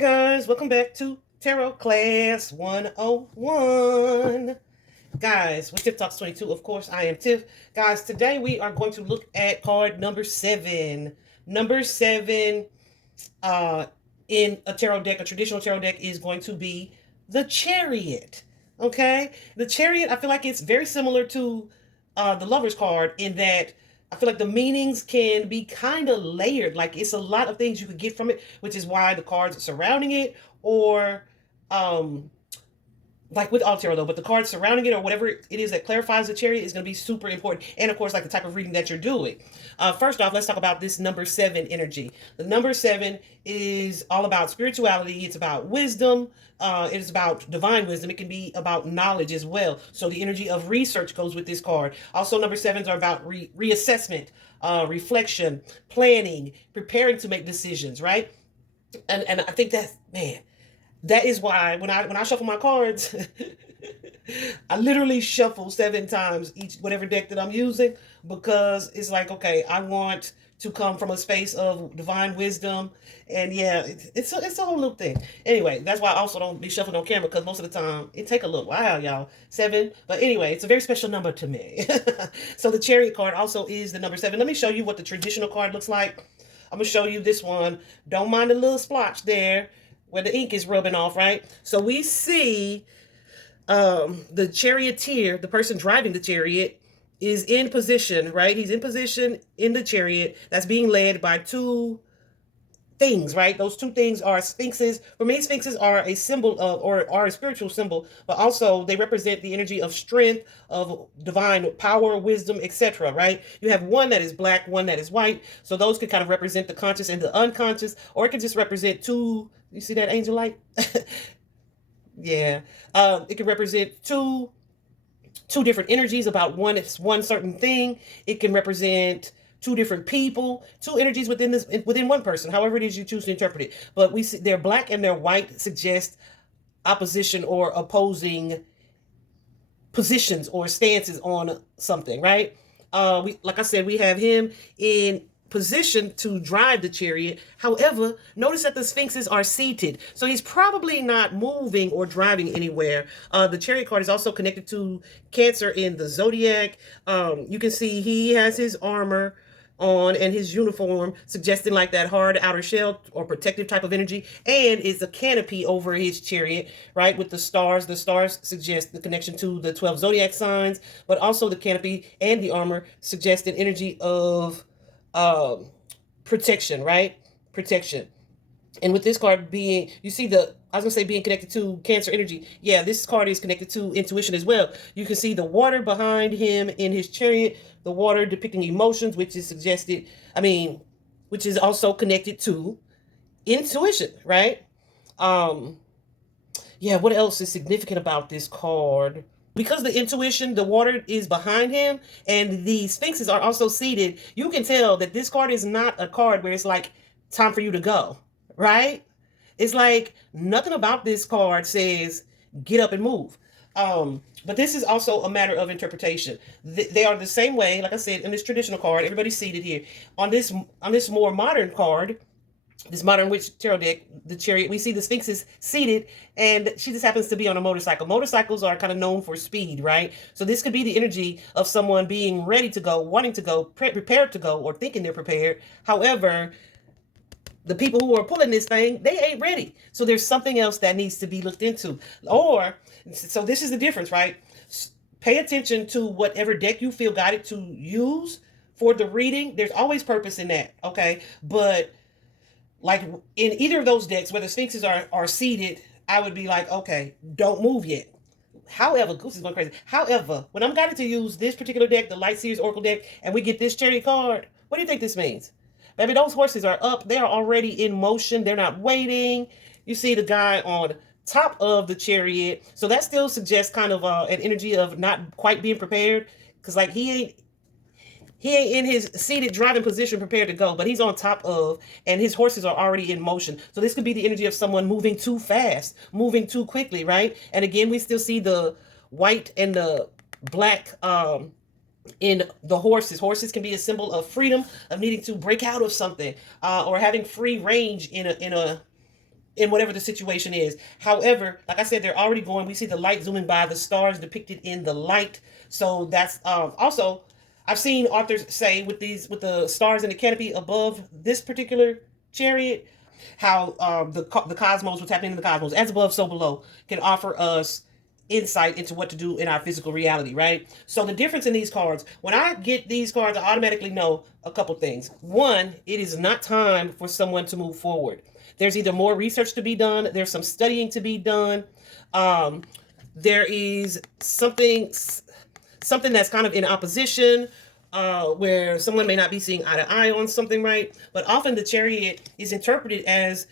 Hi guys, welcome back to Tarot Class 101. Guys, with Tiff Talks 22, of course, I am Tiff. Guys, today we are going to look at card number 7. Number 7 uh, in a tarot deck, a traditional tarot deck, is going to be the Chariot. Okay? The Chariot, I feel like it's very similar to the Lover's card in that I feel like the meanings can be kind of layered. Like it's a lot of things you could get from it, which is why the cards surrounding it, or um, like with all tarot though, but the cards surrounding it or whatever it is that clarifies the Chariot is going to be super important. And of course, like the type of reading that you're doing. First off, let's talk about this number 7 energy. The number 7 is all about spirituality. It's about wisdom. It is about divine wisdom. It can be about knowledge as well. So the energy of research goes with this card. Also, number 7s are about reassessment, reflection, planning, preparing to make decisions, right? And I think that, man, that is why when I shuffle my cards, I literally shuffle 7 times each whatever deck that I'm using, because it's like, okay, I want to come from a space of divine wisdom, and yeah, it's a whole little thing. Anyway, that's why I also don't be shuffling on camera, because most of the time it take a little while, y'all. 7, but anyway, it's a very special number to me. So the Chariot card also is the number 7. Let me show you what the traditional card looks like. I'm gonna show you this one. Don't mind the little splotch there where the ink is rubbing off, right? So we see the charioteer, the person driving the chariot, is in position, right? He's in position in the chariot that's being led by 2 things, right? Those 2 things are sphinxes. For me, sphinxes are a symbol of, or are a spiritual symbol, but also they represent the energy of strength, of divine power, wisdom, etc., right? You have one that is black, one that is white. So those could kind of represent the conscious and the unconscious, or it could just represent 2. You see that angel light? Yeah. It can represent two different energies about one certain thing. It can represent 2 different people, 2 energies within one person, however it is you choose to interpret it. But we see they're black and they're white suggest opposition or opposing positions or stances on something, right? Like I said, we have him in position to drive the chariot. However, notice that the sphinxes are seated, so he's probably not moving or driving anywhere. The chariot card is also connected to Cancer in the zodiac. You can see he has his armor on and his uniform, suggesting like that hard outer shell or protective type of energy, and it's a canopy over his chariot, right, with the stars. The stars suggest the connection to the 12 zodiac signs, but also the canopy and the armor suggest an energy of protection, right? Protection. And with this card being, you see I was gonna say being connected to Cancer energy. Yeah, this card is connected to intuition as well. You can see the water behind him in his chariot, the water depicting emotions, which is suggested, which is also connected to intuition, right? Yeah, what else is significant about this card? Because the intuition, the water is behind him, and the sphinxes are also seated, you can tell that this card is not a card where it's like, time for you to go, right? It's like nothing about this card says get up and move. But this is also a matter of interpretation. They are the same way, like I said, in this traditional card, everybody's seated here. On this more modern card, this modern witch tarot deck, the Chariot, we see the sphinxes seated, and she just happens to be on a motorcycle. Motorcycles are kind of known for speed, right? So this could be the energy of someone being ready to go, wanting to go, prepared to go, or thinking they're prepared. However, the people who are pulling this thing, they ain't ready. So there's something else that needs to be looked into. So this is the difference, right? Pay attention to whatever deck you feel guided to use for the reading. There's always purpose in that, okay? But like in either of those decks, where the sphinxes are seated, I would be like, okay, don't move yet. However, Goose is going crazy. However, when I'm guided to use this particular deck, the Light Series Oracle deck, and we get this Chariot card, what do you think this means? Baby, those horses are up. They are already in motion. They're not waiting. You see the guy on top of the chariot. So that still suggests kind of an energy of not quite being prepared. Because like he ain't in his seated driving position prepared to go, but he's on top of, and his horses are already in motion. So this could be the energy of someone moving too fast, moving too quickly, right? And again, we still see the white and the black in the horses. Horses can be a symbol of freedom, of needing to break out of something, or having free range in a in whatever the situation is. However, like I said, they're already going. We see the light zooming by, the stars depicted in the light. So that's also, I've seen authors say with the stars in the canopy above this particular chariot, how the cosmos, what's happening in the cosmos, as above, so below, can offer us insight into what to do in our physical reality, right? So the difference in these cards, when I get these cards, I automatically know a couple things. One, it is not time for someone to move forward. There's either more research to be done, there's some studying to be done. Um, there is something that's kind of in opposition, where someone may not be seeing eye to eye on something, right? But often the chariot is interpreted as,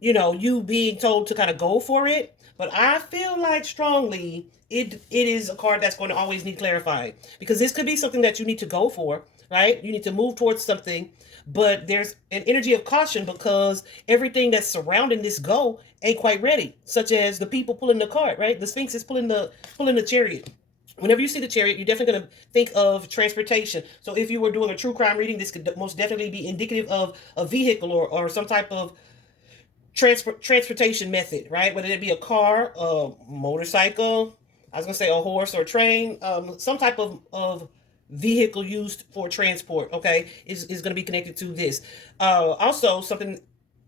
you being told to kind of go for it. But I feel like strongly it is a card that's going to always need clarifying, because this could be something that you need to go for, right? You need to move towards something, but there's an energy of caution because everything that's surrounding this go ain't quite ready, such as the people pulling the cart, right? The Sphinx is pulling the chariot. Whenever you see the chariot, you're definitely going to think of transportation. So if you were doing a true crime reading, this could most definitely be indicative of a vehicle or some type of transportation method, right? Whether it be a car, a motorcycle, I was gonna say a horse or a train, some type of vehicle used for transport, okay, is going to be connected to this. Also,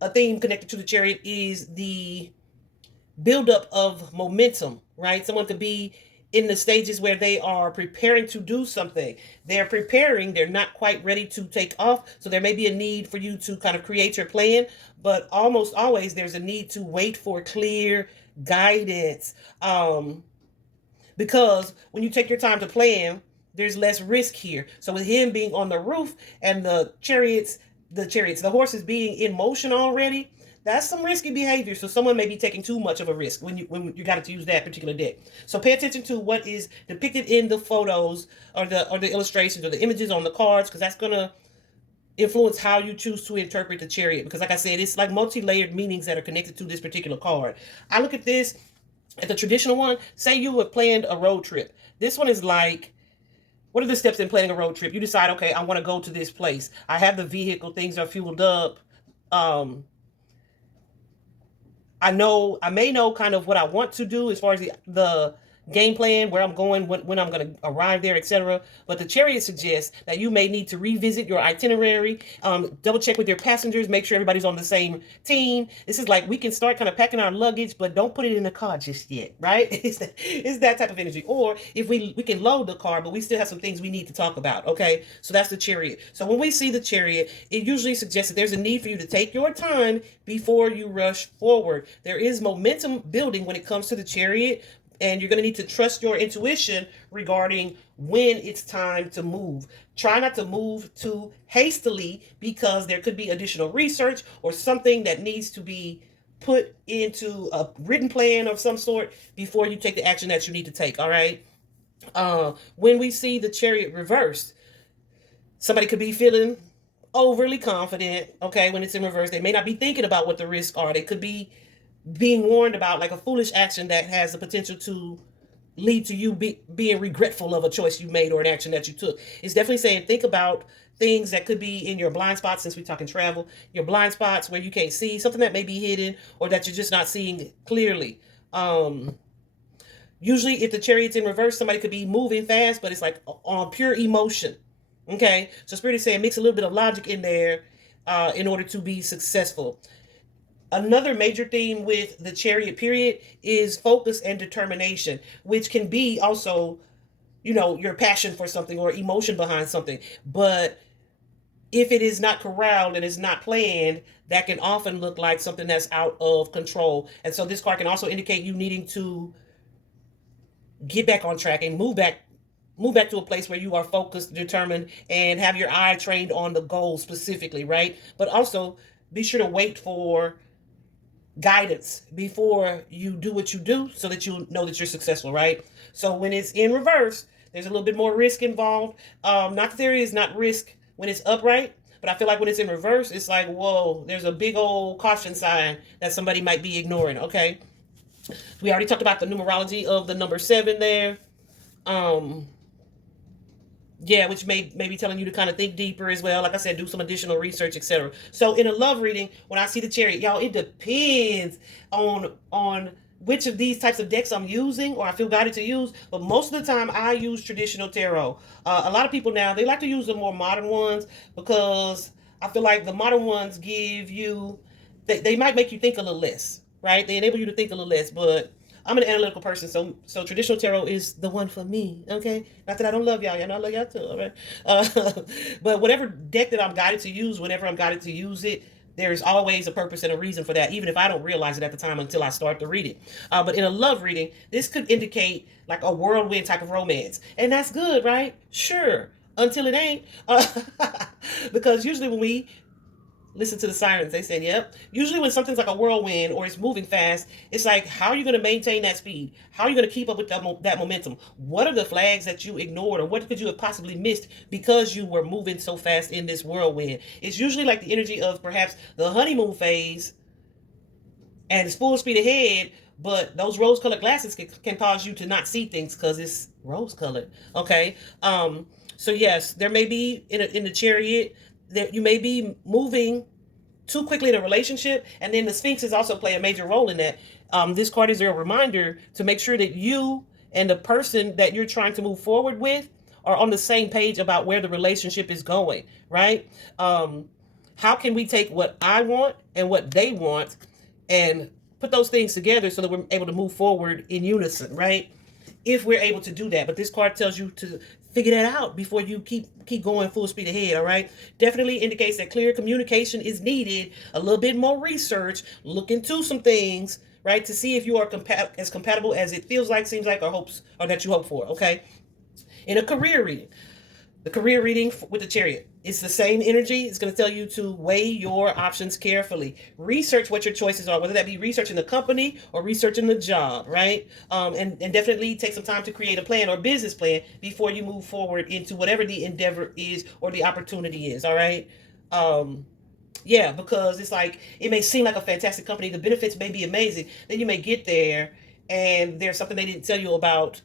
a theme connected to the chariot is the buildup of momentum, right? Someone could be in the stages where they are preparing to do something. They're preparing, they're not quite ready to take off. So there may be a need for you to kind of create your plan, but almost always there's a need to wait for clear guidance. Because when you take your time to plan, there's less risk here. So with him being on the roof and the horses being in motion already, that's some risky behavior. So someone may be taking too much of a risk when you got to use that particular deck. So pay attention to what is depicted in the photos or the illustrations or the images on the cards, because that's gonna influence how you choose to interpret the chariot. Because like I said, it's like multi-layered meanings that are connected to this particular card. I look at this at the traditional one. Say you had planned a road trip. This one is like, what are the steps in planning a road trip? You decide, okay, I want to go to this place. I have the vehicle, things are fueled up. I may know kind of what I want to do as far as the game plan, where I'm going, when I'm going to arrive there, etc. But the chariot suggests that you may need to revisit your itinerary, double check with your passengers, make sure everybody's on the same team. This is like, we can start kind of packing our luggage, but don't put it in the car just yet, right? It's that type of energy. Or if we can load the car, but we still have some things we need to talk about, okay? So that's the chariot. So when we see the chariot, it usually suggests that there's a need for you to take your time before you rush forward. There is momentum building when it comes to the chariot, and you're going to need to trust your intuition regarding when it's time to move. Try not to move too hastily, because there could be additional research or something that needs to be put into a written plan of some sort before you take the action that you need to take, all right? When we see the chariot reversed, somebody could be feeling overly confident, okay? When it's in reverse, they may not be thinking about what the risks are. They could be being warned about like a foolish action that has the potential to lead to you being regretful of a choice you made or an action that you took. It's definitely saying, think about things that could be in your blind spots, since we're talking travel, your blind spots where you can't see, something that may be hidden or that you're just not seeing clearly. Usually if the chariot's in reverse, somebody could be moving fast, but it's like on pure emotion. Okay, so Spirit is saying mix a little bit of logic in there in order to be successful. Another major theme with the chariot period is focus and determination, which can be also, your passion for something or emotion behind something. But if it is not corralled and is not planned, that can often look like something that's out of control. And so this card can also indicate you needing to get back on track and move back to a place where you are focused, determined, and have your eye trained on the goal specifically, right? But also be sure to wait for guidance before you do what you do, so that you know that you're successful, right? So when it's in reverse, there's a little bit more risk involved. Not that there is not risk when it's upright, but I feel like when it's in reverse, it's like, whoa, there's a big old caution sign that somebody might be ignoring, okay? We already talked about the numerology of the number 7 there. Yeah, which may be telling you to kind of think deeper as well. Like I said, do some additional research, etc. So in a love reading, when I see the Chariot, y'all, it depends on which of these types of decks I'm using or I feel guided to use. But most of the time, I use traditional tarot. A lot of people now, they like to use the more modern ones because I feel like the modern ones give you, they might make you think a little less, right? They enable you to think a little less, but I'm an analytical person, so traditional tarot is the one for me. Okay, not that I don't love y'all, y'all know I love y'all too. All right, but whatever deck that I'm guided to use, whenever I'm guided to use it, there's always a purpose and a reason for that, even if I don't realize it at the time until I start to read it. But in a love reading, this could indicate like a whirlwind type of romance, and that's good, right? Sure, until it ain't, because usually when we listen to the sirens. They said, yep. Usually when something's like a whirlwind or it's moving fast, it's like, how are you going to maintain that speed? How are you going to keep up with that momentum? What are the flags that you ignored or what could you have possibly missed because you were moving so fast in this whirlwind? It's usually like the energy of perhaps the honeymoon phase and it's full speed ahead, but those rose-colored glasses can cause you to not see things because it's rose-colored. Okay. So yes, there may be in the Chariot that you may be moving too quickly in a relationship, and then the Sphinxes also play a major role in that. This card is a reminder to make sure that you and the person that you're trying to move forward with are on the same page about where the relationship is going, right? How can we take what I want and what they want and put those things together so that we're able to move forward in unison, right? If we're able to do that. But this card tells you to figure that out before you keep going full speed ahead. All right, definitely indicates that clear communication is needed, a little bit more research, look into some things, right, to see if you are as compatible as it feels like, seems like, or hopes, or that you hope for. Okay, in a career reading, the career reading with the Chariot, it's the same energy. It's going to tell you to weigh your options carefully. Research what your choices are, whether that be researching the company or researching the job, right? And definitely take some time to create a plan or business plan before you move forward into whatever the endeavor is or the opportunity is, all right? Yeah, because it's like, it may seem like a fantastic company. The benefits may be amazing. Then you may get there and there's something they didn't tell you about,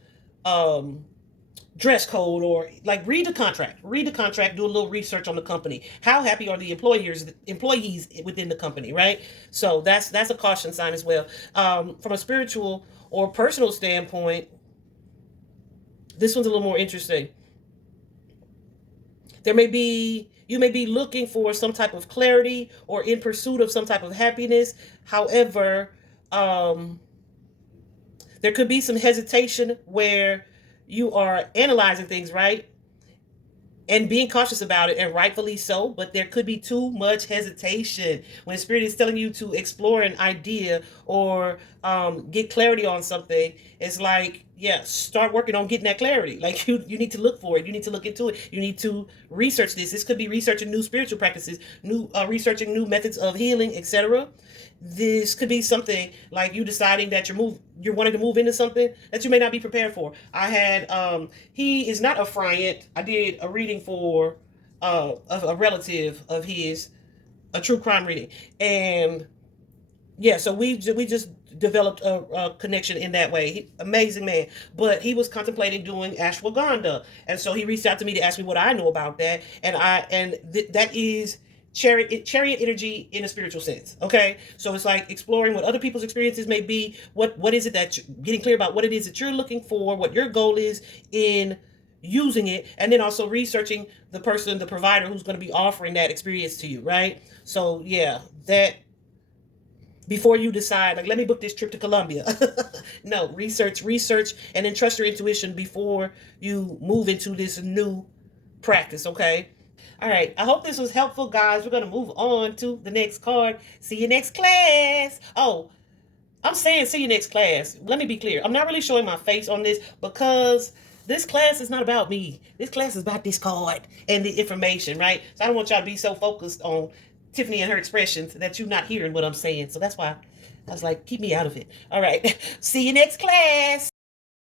dress code, or like read the contract, do a little research on the company. How happy are the employees within the company, right? So that's a caution sign as well. From a spiritual or personal standpoint, this one's a little more interesting. You may be looking for some type of clarity or in pursuit of some type of happiness. However, there could be some hesitation where you are analyzing things, right? And being cautious about it, and rightfully so, but there could be too much hesitation when Spirit is telling you to explore an idea or get clarity on something. It's like, yeah, start working on getting that clarity. Like you need to look for it. You need to look into it. You need to research this. This could be researching new spiritual practices, researching new methods of healing, etc. This could be something like you deciding that you're wanting to move into something that you may not be prepared for. I had he is not a friend. I did a reading for a relative of his, a true crime reading, and yeah, so we just developed a connection in that way. Amazing man, but he was contemplating doing ashwagandha, and so he reached out to me to ask me what I know about that, and that is chariot energy in a spiritual sense. Okay, so it's like exploring what other people's experiences may be. What is it that getting clear about what it is that you're looking for, what your goal is in using it, and then also researching the provider who's going to be offering that experience to you, right? So yeah, that before you decide, like, let me book this trip to Colombia. No, research, and then trust your intuition before you move into this new practice, okay? All right, I hope this was helpful, guys. We're going to move on to the next card. See you next class. Oh, I'm saying see you next class. Let me be clear. I'm not really showing my face on this because this class is not about me. This class is about this card and the information, right? So I don't want y'all to be so focused on Tiffany and her expressions that you're not hearing what I'm saying. So that's why I was like, keep me out of it. All right. See you next class.